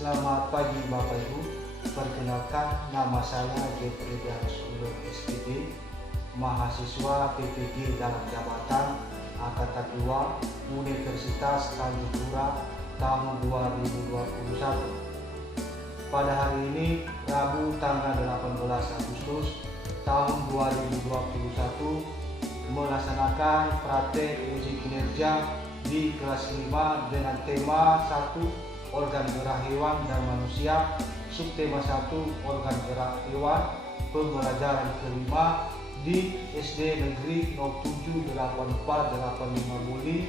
Selamat pagi Bapak Ibu. Perkenalkan, nama saya Jeffrey Darussulur SPD, mahasiswa PPG dalam jabatan Angkatan 2 Universitas Tanjung Pura tahun 2021. Pada hari ini, Rabu tanggal 18 Agustus tahun 2021, melaksanakan praktek uji kinerja di kelas 5 dengan tema 1 organ gerak hewan dan manusia, subtema 1 organ gerak hewan, pembelajaran kelima di SD Negeri 078485 Muli,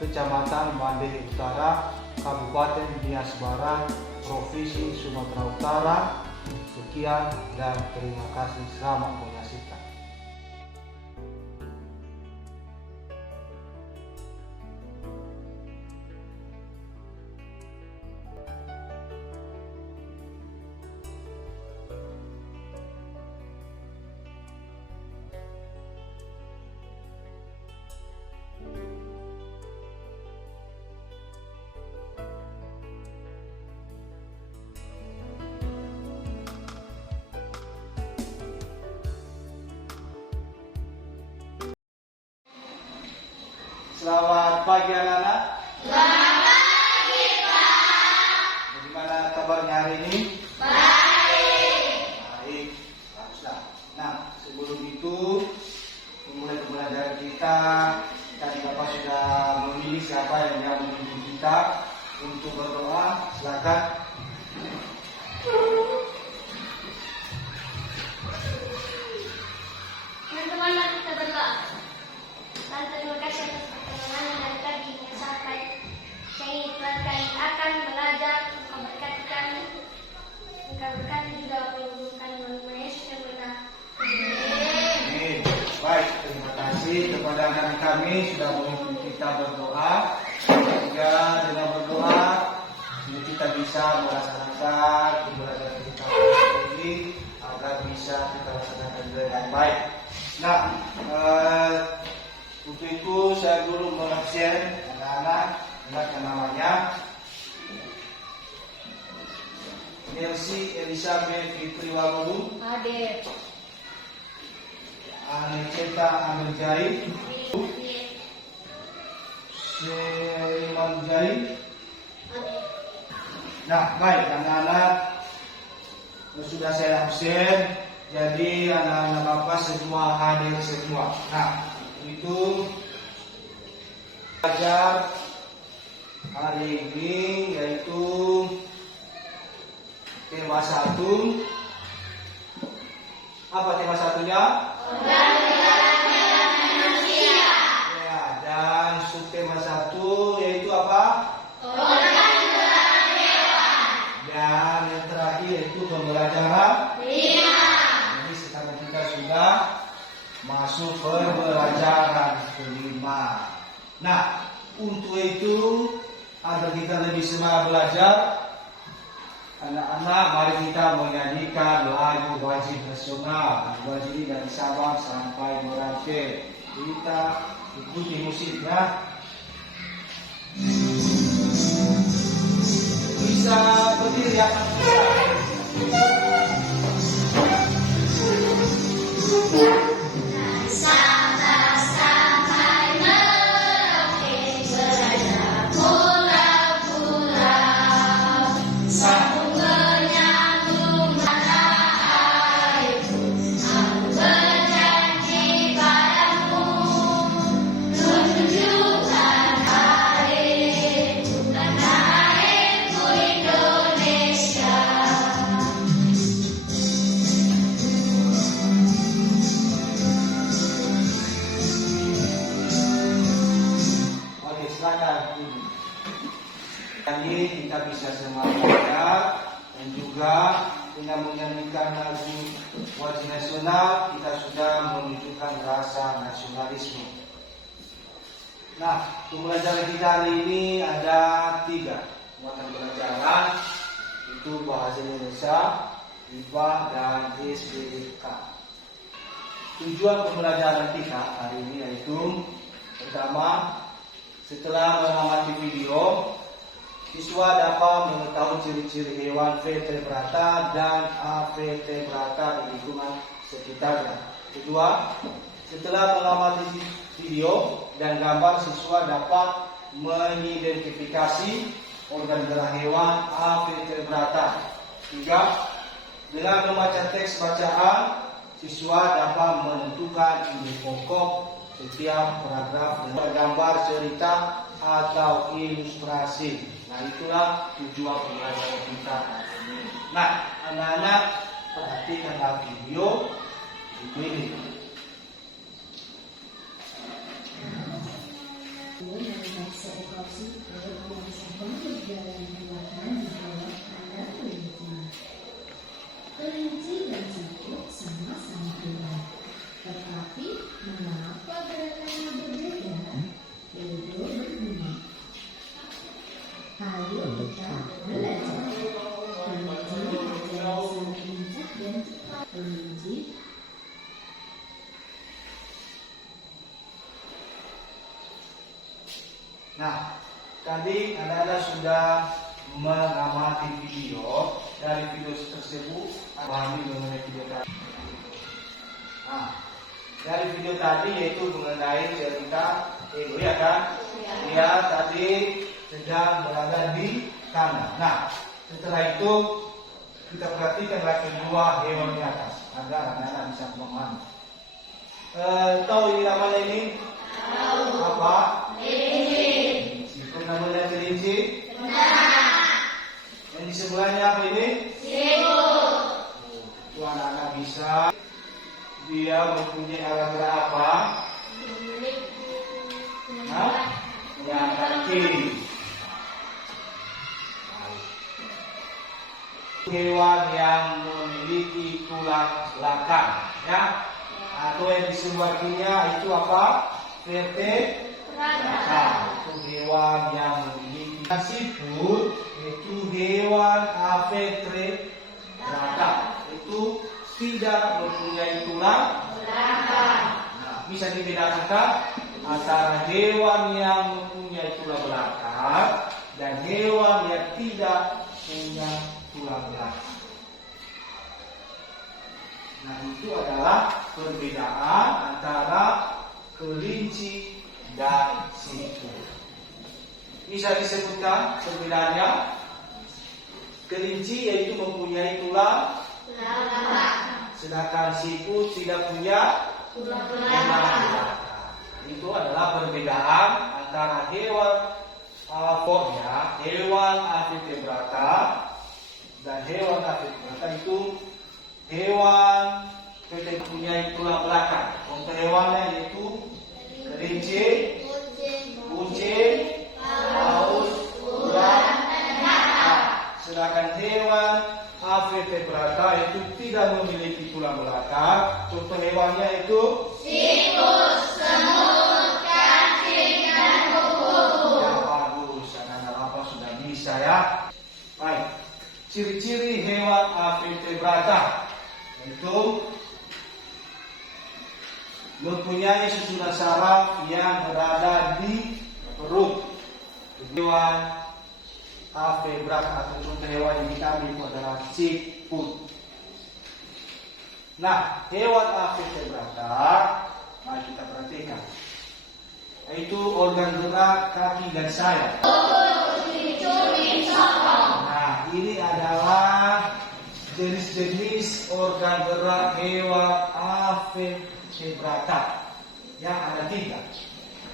Kecamatan Mandeh Utara, Kabupaten Nias Barat, Provinsi Sumatera Utara. Sekian dan terima kasih. Selamat menyaksikan. Selamat pagi anak-anak. Selamat pagi, Pak. Bagaimana kabarnya hari ini? Baik. Baik, baguslah. Nah, sebelum itu memulai pembelajaran kita, tadi Bapak sudah memilih siapa yang memimpin kita untuk berdoa. Silakan. Teman-teman, mari kita berdoa. Dan terima kasih atas pertolongan dari tadi yang sampai saya kami akan belajar. Engkau berkati kami. Engkau berkati juga menghubungkan nama Yesus yang benar. Amin. Baik, terima kasih kepada anak kami sudah memimpin kita berdoa. Sehingga dengan berdoa kita bisa melaksanakan pembelajaran kita ini agar bisa kita laksanakan dengan baik. Nah, untuk itu saya dulu mengabsen anak-anak, ingatkan namanya Nelsi Elizabeth Fitri Waludu, Hadir. Aneceta Amirjai, Seliman Jai. Nah, baik anak-anak, sudah saya absen, jadi anak-anak Bapak semua hadir semua. Nah, itu belajar hari ini yaitu tema 1. Apa tema satunya? Organ gerak hewan manusia. Ya, dan subtema 1 yaitu apa? Organ gerak hewan. Dan yang terakhir yaitu pembelajaran 5. Jadi sekarang kita sudah masuk pembelajaran kelima. Nah, untuk itu agar kita lebih semangat belajar, anak-anak, mari kita menyanyikan lagu wajib nasional. Wajib ini dari Sabang sampai Merauke. Kita ikuti musiknya. Bisa berdiri ya. Jadi kita bisa semangat dan juga dengan menyanyikan lagu wajib nasional kita sudah menunjukkan rasa nasionalisme. Nah, pembelajaran kita hari ini ada 3 mata pelajaran, itu bahasa Indonesia, IPA dan SBK. Tujuan pembelajaran kita hari ini yaitu pertama, setelah mengamati video, siswa dapat mengetahui ciri-ciri hewan vertebrata dan avertebrata di lingkungan sekitarnya. Kedua, setelah mengamati video dan gambar, siswa dapat mengidentifikasi organ gerak hewan avertebrata. Tiga, dengan membaca teks bacaan, siswa dapat menentukan ide pokok setiap paragraf dengan gambar, cerita, atau ilustrasi. Nah, itulah tujuan pembelajaran kita hari ini. Nah, anak-anak perhatikanlah video ini. Melihat seekor siput yang sedang berjalan di hutan di bawah ada kelinci. Kelinci dan siput sama-sama hewan, tetapi mengapa gerakannya berbeda? Edo berbunyi. Ayo kita belajar. Kelinci berjalan sangat lincah dan cepat. Kelinci Nah, tadi anak-anak sudah mengamati video. Dari video tersebut, pahami mengenai video tadi. Nah, dari video tadi yaitu mengenai cerita Edo, ya kan? Dia tadi sedang berada di tanah. Nah, setelah itu kita perhatikanlah kedua hewan di atas agar anak-anak bisa memahami. Tahu ini namanya ini? Apa? Siput namanya kelinci. Yang di sebelahnya apa ini? Itu anak-anak bisa. Dia mempunyai alat gerak apa? Yang kaki. Hewan yang memiliki tulang belakang, ya. Atau yang disebutnya itu apa? Vertebrata. Itu hewan yang memiliki. Siput itu hewan avertebrata. Itu tidak mempunyai tulang belakang. Nah, bisa dibedakan antara hewan yang mempunyai tulang belakang dan hewan yang tidak punya tulang belakang. Nah, itu adalah perbedaan antara kelinci dan siput. Bisa disebutkan perbedaannya? Kelinci yaitu mempunyai tulang belakang, sedangkan siput tidak punya tulang belakang. Itu adalah perbedaan antara hewan hewan avertebrata dan hewan avertebrata itu hewan yang mempunyai tulang belakang. Contoh hewannya yaitu kelinci, kucing, paus, ular. Sedangkan hewan avertebrata itu tidak memiliki tulang belakang. Contoh hewannya itu Siput, semut, cacing, dan kuku. ya, bagus, anak-anak apa sudah bisa ya. Baik, ciri-ciri hewan avertebrata itu mempunyai susunan saraf yang berada di perut. Hewan avertebrata atau contoh hewan yang kita ambil adalah siput. Nah, hewan avertebrata, mari kita perhatikan, yaitu organ gerak kaki dan sayap. Nah, ini adalah jenis-jenis organ gerak hewan avertebrata. Yang ada 3.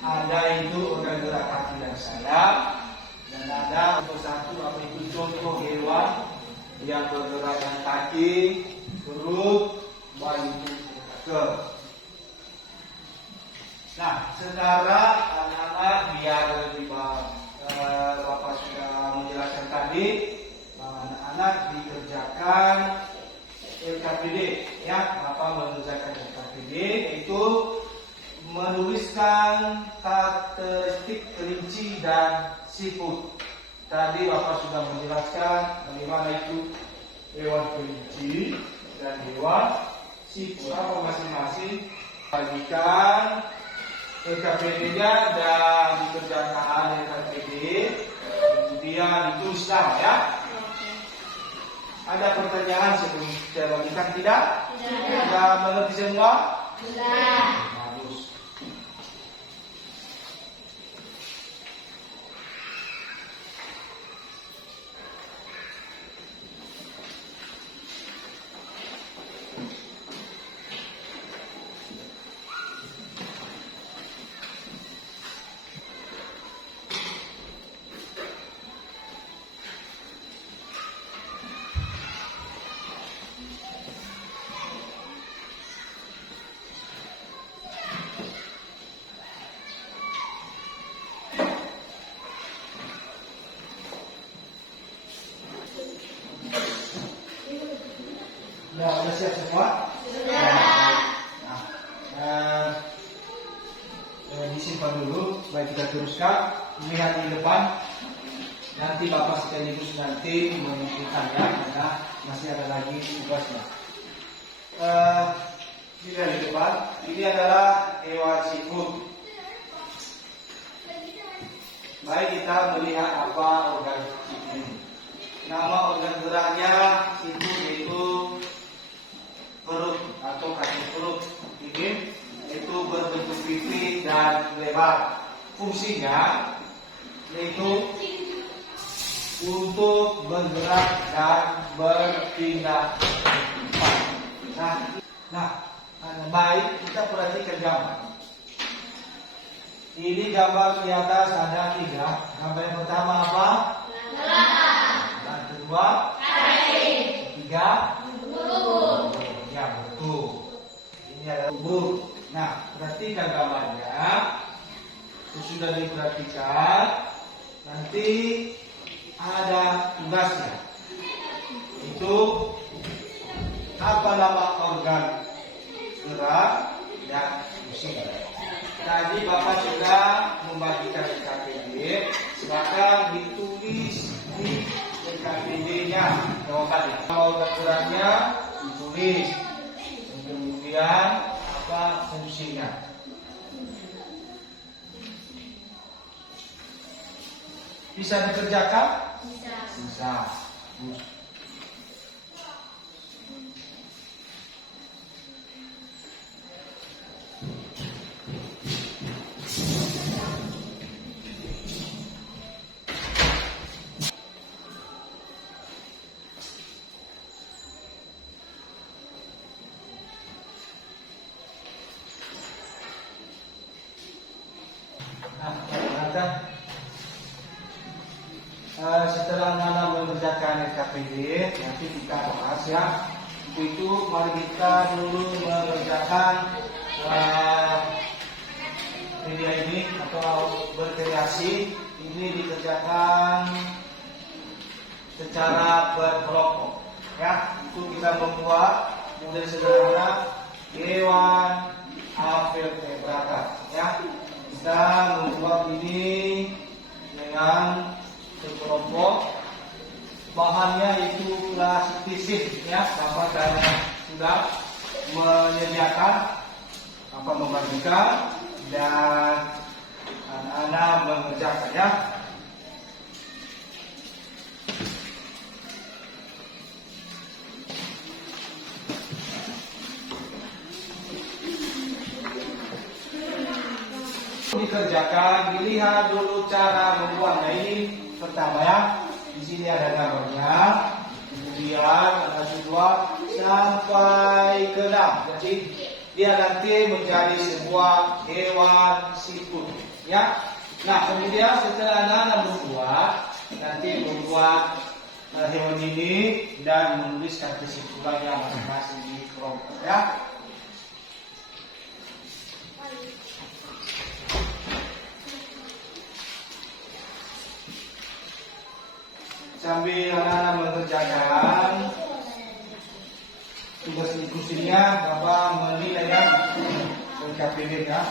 Ada itu organ gerak kaki dan sayap, dan ada satu apa itu contoh hewan yang bergerak dengan kaki, perut, baik ke. Nah, sekarang anak-anak biar lebih Bapak sudah menjelaskan tadi, anak-anak dikerjakan LKPD, ya. Bapak mengerjakan LKPD yaitu menuliskan karakteristik kelinci dan siput. Tadi Bapak sudah menjelaskan bagaimana itu hewan kelinci dan hewan siput apa masing-masing. Bagikan LKPD-nya dan dikerjakan LKPD. kemudian ditulis nama ya. Ada pertanyaan sebelum kita bagikan tidak? Sudah mengerti semua? Bagus. Sudah siap semua? Disimpan dulu, supaya kita teruskan. Melihat di depan. Nanti Bapak sekaligus nanti menunjukkannya karena masih ada lagi tugasnya. Lihat di depan. Ini adalah hewan siput. Baik, kita melihat apa organ siput ini. Nama organ geraknya siput yaitu perut atau kaki perut ini itu berbentuk pipih dan lebar. Fungsinya yaitu untuk bergerak dan berpindah. Baik, kita perhatikan gambar. Ini gambar di atas ada 3. Gambar yang pertama apa? Yang kedua? Ketiga? Ya, betul. Ini adalah tubuh. Nah, perhatikan gambarnya. Sudah diperhatikan. Nanti ada tugasnya. Itu apa nama organ gerak dan fungsi. Tadi Bapak sudah membagikan KPD, silakan ditulis di KPD-nya jawabannya. Organ geraknya ditulis, kemudian apa fungsinya. Bisa dikerjakan? Bisa. Setelah Nana mengerjakan KPD, nanti kita bahas ya. Itu mari kita dulu mengerjakan media ini atau berkreasi. Ini dikerjakan secara berkelompok. Ya, itu kita membuat model sederhana hewan vertebrata. Ya, kita membuat ini dengan berkelompok. Bahannya itu plastisif ya, Bapak sudah menyediakan apa membagikan dan anak-anak mengerjakan ya. Dikerjakan, dilihat dulu cara membuatnya ini. Pertama ya, di sini ada gambarnya, kemudian ada 2 sampai ke 6. Jadi dia nanti menjadi sebuah hewan siput ya. Nah, kemudian setelah anak membuat, nanti membuat hewan ini dan menuliskan kesimpulannya masing-masing di kelompok ya. Sambil anak-anak mengerjakan tugas diskusinya, Bapak menilai ya, KPD ya.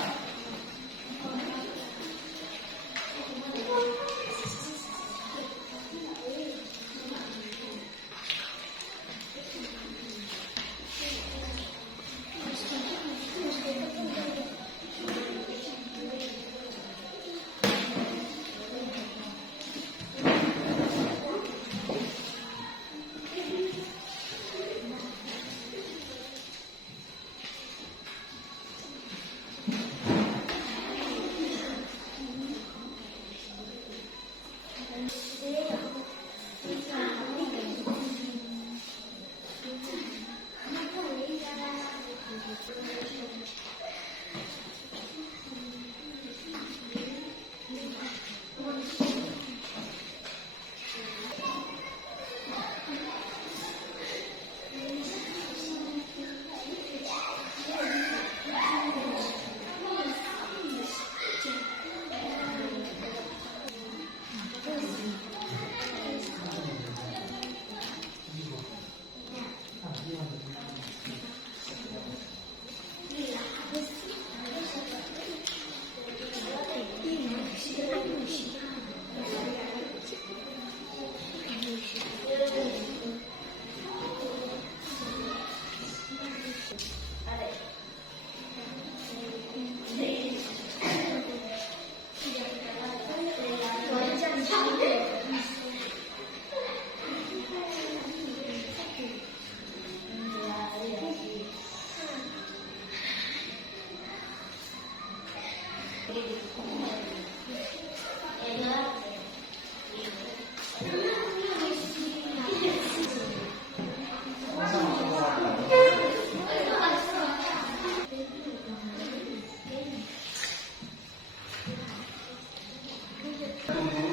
Tunggu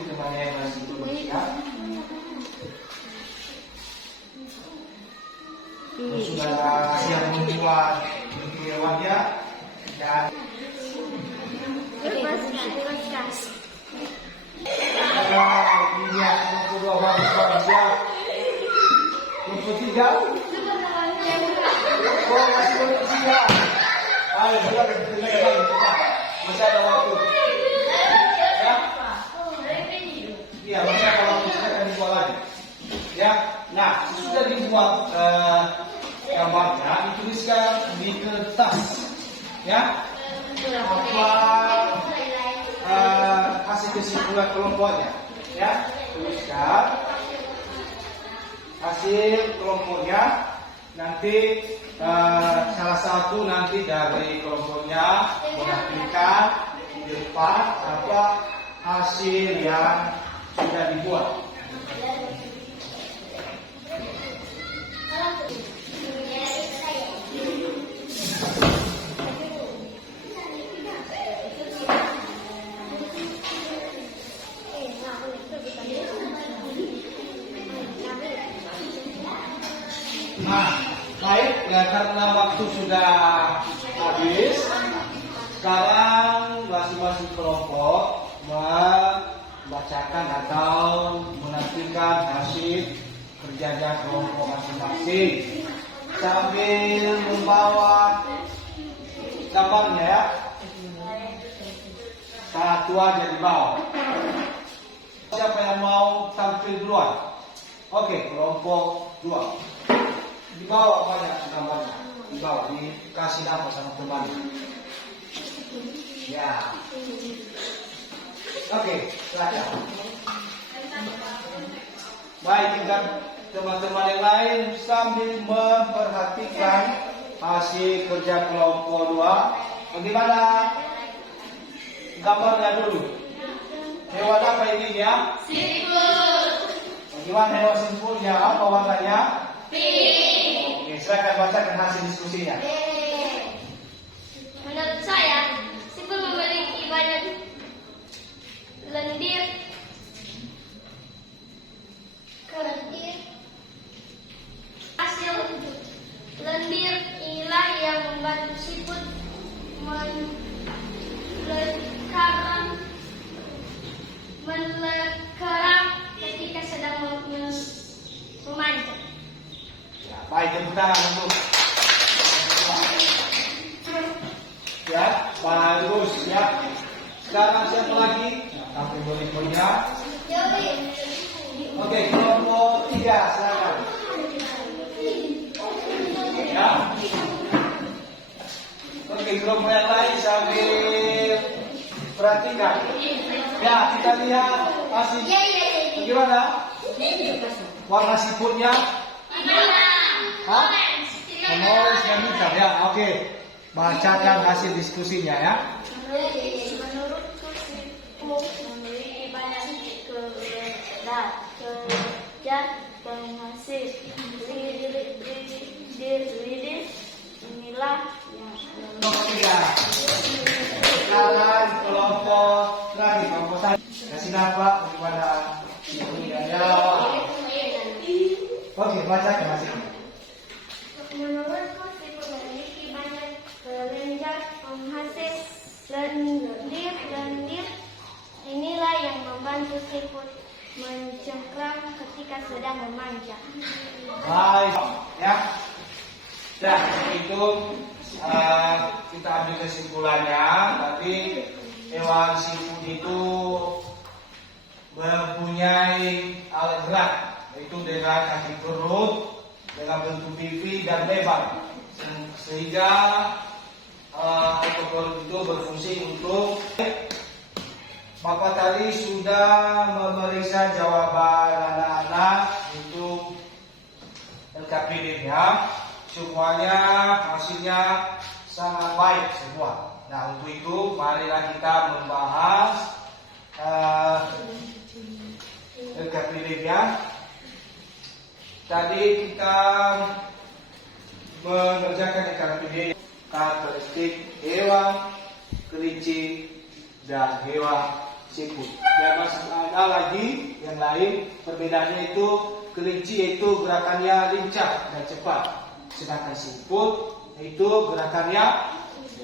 temannya yang masih belum siap. Sudah siap membuat bentuk hewannya dan minyak 62 bagus siap. Yang ketiga, oh masih belum siap. Ayo, masih ada waktu. Ya, iya masih ada waktu. Kita akan dibuat lagi. Ya, nah sudah dibuat gambarnya, dituliskan di kertas. Ya, apa hasil kesimpulan kelompoknya? Ya, tuliskan hasil kelompoknya. Nanti salah satu nanti dari kelompoknya menampilkan di depan apa hasil yang sudah dibuat. Nah, baik ya, karena waktu sudah habis, sekarang masing-masing kelompok membacakan atau menampilkan hasil kerjanya kelompok masing-masing sambil membawa gambarnya ya. Satu aja di bawah. Siapa yang mau tampil duluan? Oke, kelompok 2. Dibawa banyak gambarnya, dibawa, dikasih nama sama teman. Ya, oke, silakan. Baik, tinggal teman-teman yang lain sambil memperhatikan hasil kerja kelompok 2. Bagaimana gambarnya dulu? Hewan apa ini ya? Siput. Bagaimana hewan siputnya? Apa warnanya? Pink. Oke, silakan bacakan hasil diskusinya. Menurut saya, siput memiliki banyak lendir. Hasil lendir inilah yang membantu siput melekeram ketika sedang memanjat. Ya, baik, tepuk tangan untuk. Ya, bagus ya. Sekarang siapa lagi? Nah, tapi boleh punya. Oke, kelompok 3 silakan. Ya. Oke, kelompok yang lain sambil perhatikan. Ya, kita lihat hasil. Bagaimana? Warna siputnya? Hah? Orange dan hitam ya. Oke, bacakan hasil diskusinya ya. Menurutku siput memiliki banyak kerja penghasil lidir inilah yang Kelompok 3. Sekarang kelompok terakhir, kelompok 1. Kasih nama kepada siputnya ya. Oke, bacakan hasilnya. Menurutku siput memiliki banyak kelenjar penghasil lendir inilah yang membantu siput mencengkram ketika sedang memanjat. Baik, ya. Dan itu kita ambil kesimpulannya. Tadi hewan siput itu mempunyai alat gerak, yaitu dengan kaki perut, dengan bentuk pipi dan lebar, sehingga ekor itu berfungsi untuk. Bapak tadi sudah memeriksa jawaban anak-anak untuk LKPD-nya. Semuanya hasilnya sangat baik semua. Nah, untuk itu marilah kita membahas LKPD-nya. Tadi kita mengerjakan LKPD karakteristik hewan kelinci dan hewan siput. Dan masih ada lagi yang lain. Perbedaannya itu kelinci itu gerakannya lincah dan cepat, sedangkan siput itu gerakannya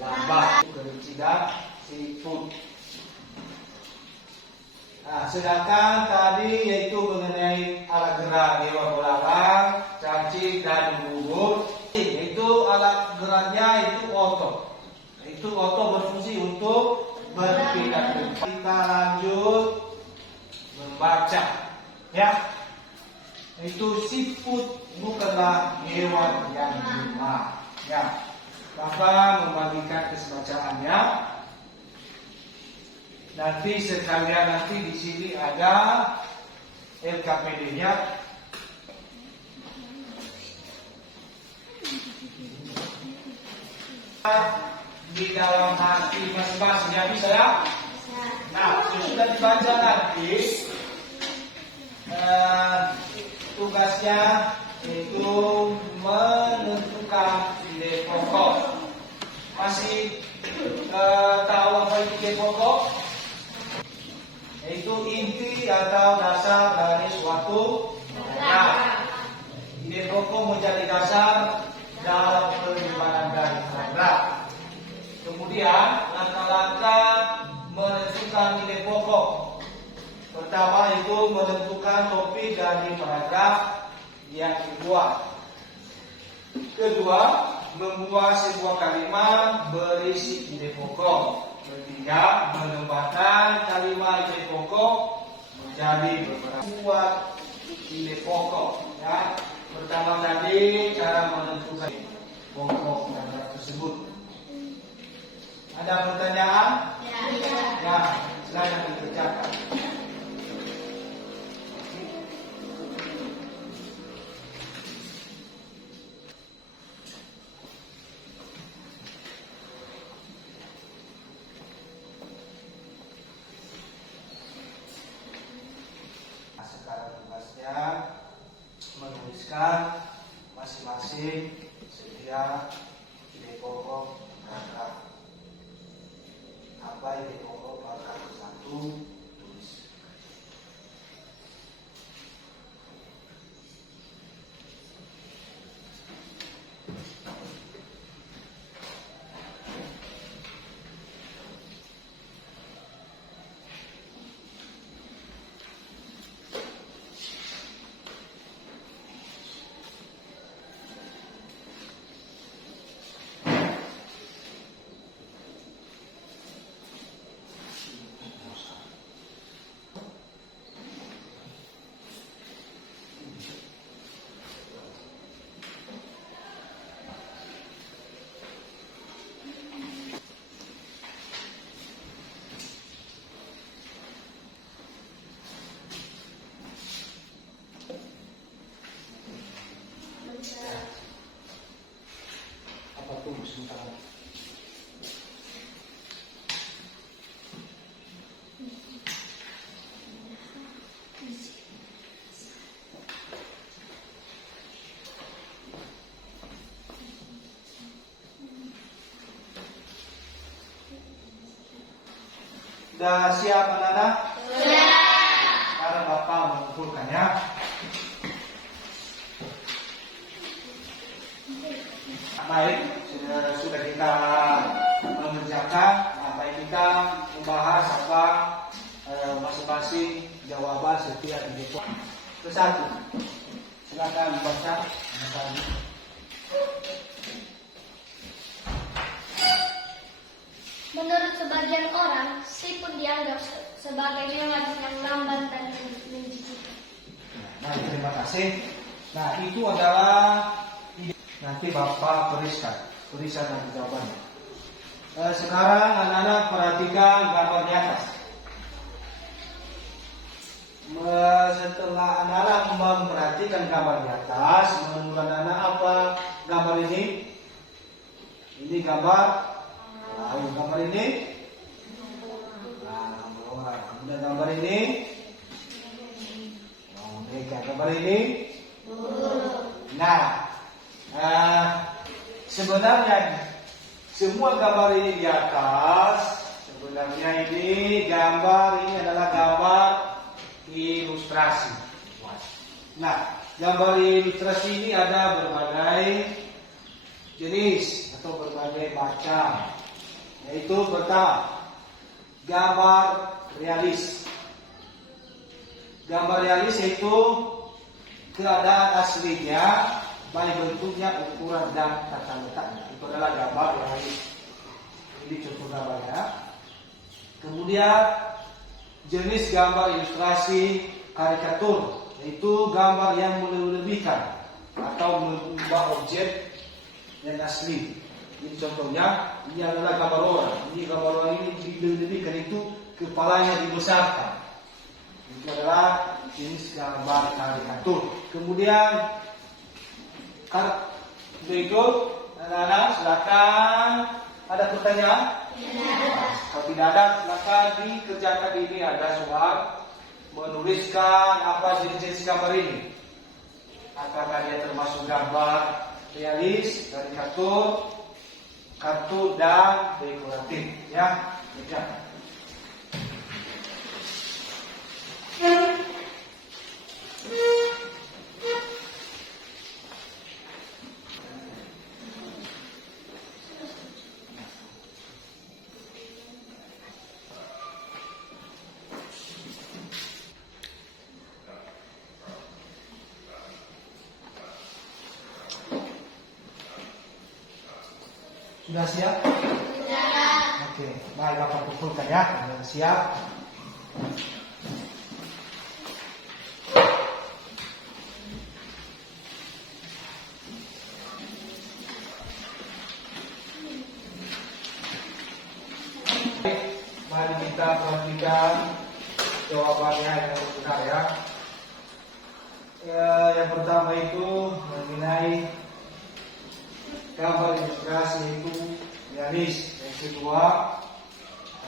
lambat. Kelinci dan siput. Nah, sedangkan tadi yaitu mengenai alat gerak hewan belalang, cacing dan gugur, itu alat geraknya itu otot. Itu otot berfungsi untuk berpindah. Kita lanjut membaca, ya. Itu siput bukanlah hewan yang lemah, ya. Bapak membagikan kesebacaannya. Nanti sekalian di sini ada LKPD-nya. Di dalam hati masing-masing, ya, bisa ya? Nah, sudah dibaca nanti. Tugasnya itu menentukan ide pokok. Masih tahu apa itu ide pokok? Yaitu inti atau dasar dari suatu program. Ide pokok menjadi dasar dalam penyimpanan dari program. Kemudian langkah-langkah menentukan ide pokok. Pertama itu menentukan topik dari paragraf yang dibuat. Kedua, membuat sebuah kalimat berisi ide pokok. Ketiga, menambahkan kalimat ide pokok menjadi beberapa buat ide pokok. Ya. Pertama tadi cara menentukan pokok paragraf tersebut. Ada pertanyaan? Ya, silakan dikerjakan. Menuliskan masing-masing setiap ide pokok paragraf. Apa ide pokok paragraf 1? Tulis. Sebentar. Sudah siap anak-anak? Sudah. Sekarang Bapak mengumpulkannya. Baik, sudah kita mengerjakan, kita membahas apa masing-masing jawaban setiap ide pokok. Ke-1, silakan baca. Menurut sebagian orang, siput dianggap sebagai hewan yang lambat dan menjijikan. Baik, terima kasih. Nah, itu adalah nanti Bapak tulisan nanti jawabannya. Sekarang anak-anak perhatikan gambar di atas. Setelah anak-anak memperhatikan gambar di atas, menurut anak-anak apa gambar ini? Ini gambar Ayo gambar ini. Nah, gambar orang. Kemudian gambar ini. Boneka. Gambar ini. Nah, sebenarnya semua gambar ini di atas. Sebenarnya ini adalah gambar ilustrasi. Nah, gambar ilustrasi ini ada berbagai jenis atau berbagai macam. Yaitu pertama, gambar realis. Gambar realis yaitu keadaan aslinya, baik bentuknya, ukuran dan tata letaknya. Itu adalah gambar realis. Ini contoh gambarnya. Kemudian jenis gambar ilustrasi karikatur, yaitu gambar yang melebihkan atau mengubah objek yang asli. Ini contohnya, ini adalah gambar orang. Ini gambar orang ini dilebihkan, itu kepalanya dibesarkan. Itu adalah jenis gambar karikatur. Kemudian berikut, anak-anak silakan. Ada pertanyaan? Kalau tidak ada, silakan dikerjakan. Ini ada soal menuliskan apa jenis-jenis gambar ini. Apakah dia termasuk gambar realis, karikatur, kartun dan dekoratif? Ya, kerjakan. Sudah siap? Sudah. Oke, baik, Bapak kumpulkan ya. Sudah siap. Mari kita perhatikan jawabannya yang benar ya. Yang pertama itu mengenai gambar ilustrasi itu realis. Yang kedua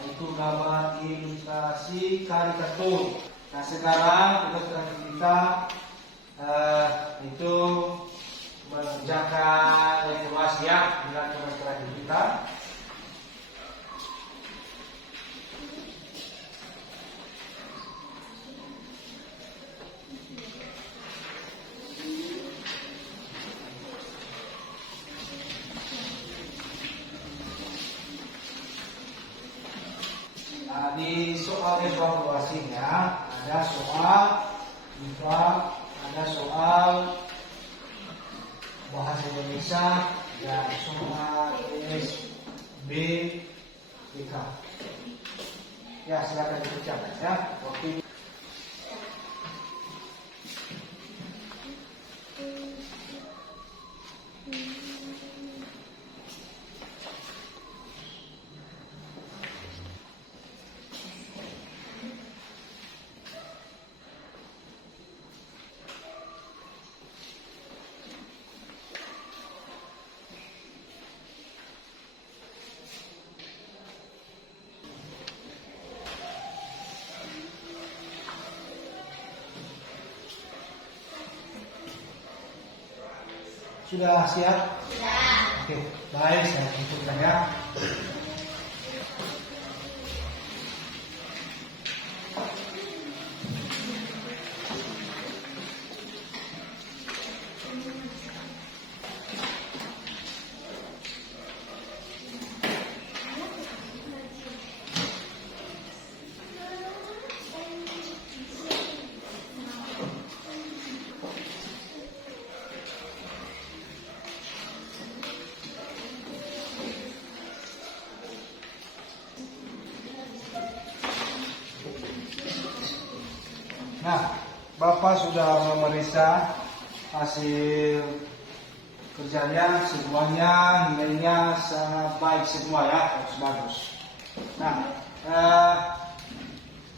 itu gambar ilustrasi karikatur. Nah, sekarang kita itu mengerjakan evaluasi ya dengan tugas kita. Nah, di soal evaluasinya ada soal IPA, ada soal bahasa Indonesia, dan soal SBK. Ya, silakan dikerjakan ya. Oke. Sudah siap? Sudah. Oke, baik, saya tunjukkan ya. Nah, Bapak sudah memeriksa hasil kerjanya, semuanya nilainya sangat baik semua ya, harus bagus. Nah,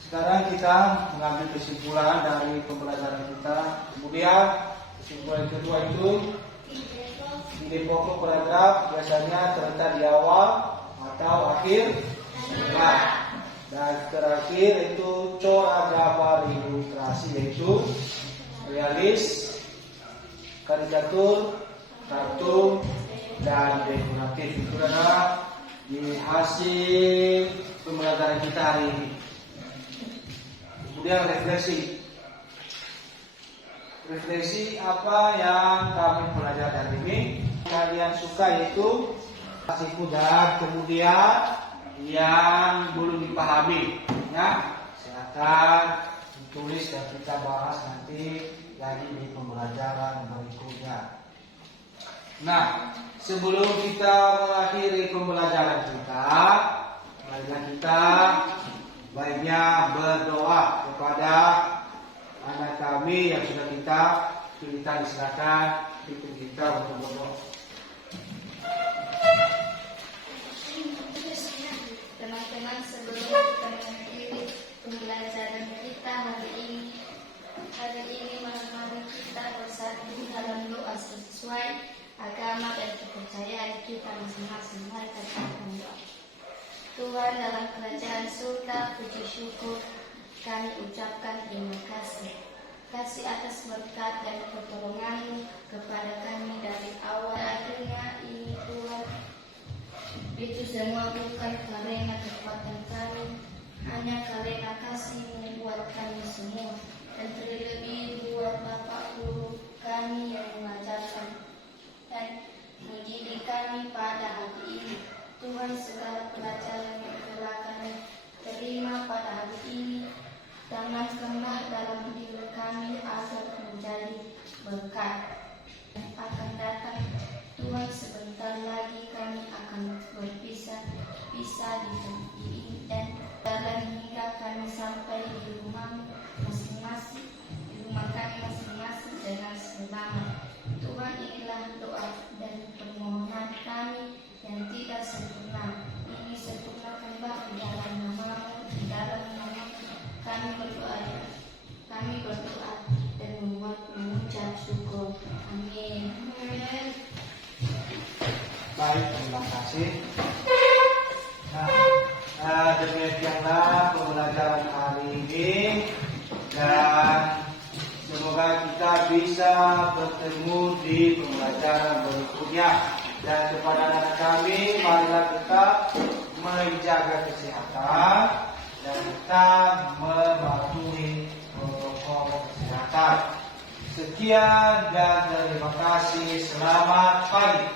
sekarang kita mengambil kesimpulan dari pembelajaran kita. Kemudian kesimpulan kedua itu ide pokok paragraf biasanya terletak di awal atau akhir sekolah. Dan terakhir itu corak gambar ilustrasi, yaitu realis, karikatur, kartun, dan dekoratif. Itu adalah di hasil pembelajaran kita hari ini. Kemudian refleksi. Refleksi apa yang kami pelajari hari ini? Kalian suka yaitu masih mudah, kemudian yang belum dipahami, ya silakan ditulis dan kita bahas nanti lagi di pembelajaran berikutnya. Nah, sebelum kita mengakhiri pembelajaran kita, marilah kita baiknya berdoa kepada anak kami yang sudah kita silakan pimpin kita untuk berdoa. Teman-teman, sebelum kita mengakhiri pembelajaran kita hari ini mari kita bersatu dalam doa sesuai agama dan kepercayaan kita masing-masing. Mari kita berdoa. Tuhan, dalam kerajaan surga, puji syukur kami ucapkan terima kasih. Kasih atas berkat dan pertolongan-Mu kepada kami dari awal akhirnya ini, Tuhan. Itu semua bukan karena kekuatan kami, hanya karena kasih-Mu buat kami semua, dan terlebih buat Bapak Guru kami yang mengajarkan dan mendidik kami pada hari ini. Tuhan, segala pelajaran yang telah kami terima pada hari ini, tanamkanlah dalam diri kami agar menjadi berkat yang akan datang. Tuhan, sebentar lagi kami akan berpisah di tempat ini dan jalan hingga kami sampai di rumah kami masing-masing dengan selamat. Tuhan, inilah doa dan permohonan kami yang tidak sempurna. Ini sempurnakanlah di dalam nama-Mu, di dalam nama kami berdoa dan mengucap syukur. Amin. Baik, terima kasih. Nah, demikianlah pembelajaran hari ini, dan semoga kita bisa bertemu di pembelajaran berikutnya. Dan kepada anak kami, marilah kita menjaga kesehatan dan kita mematuhi protokol kesehatan. Sekian dan terima kasih. Selamat pagi.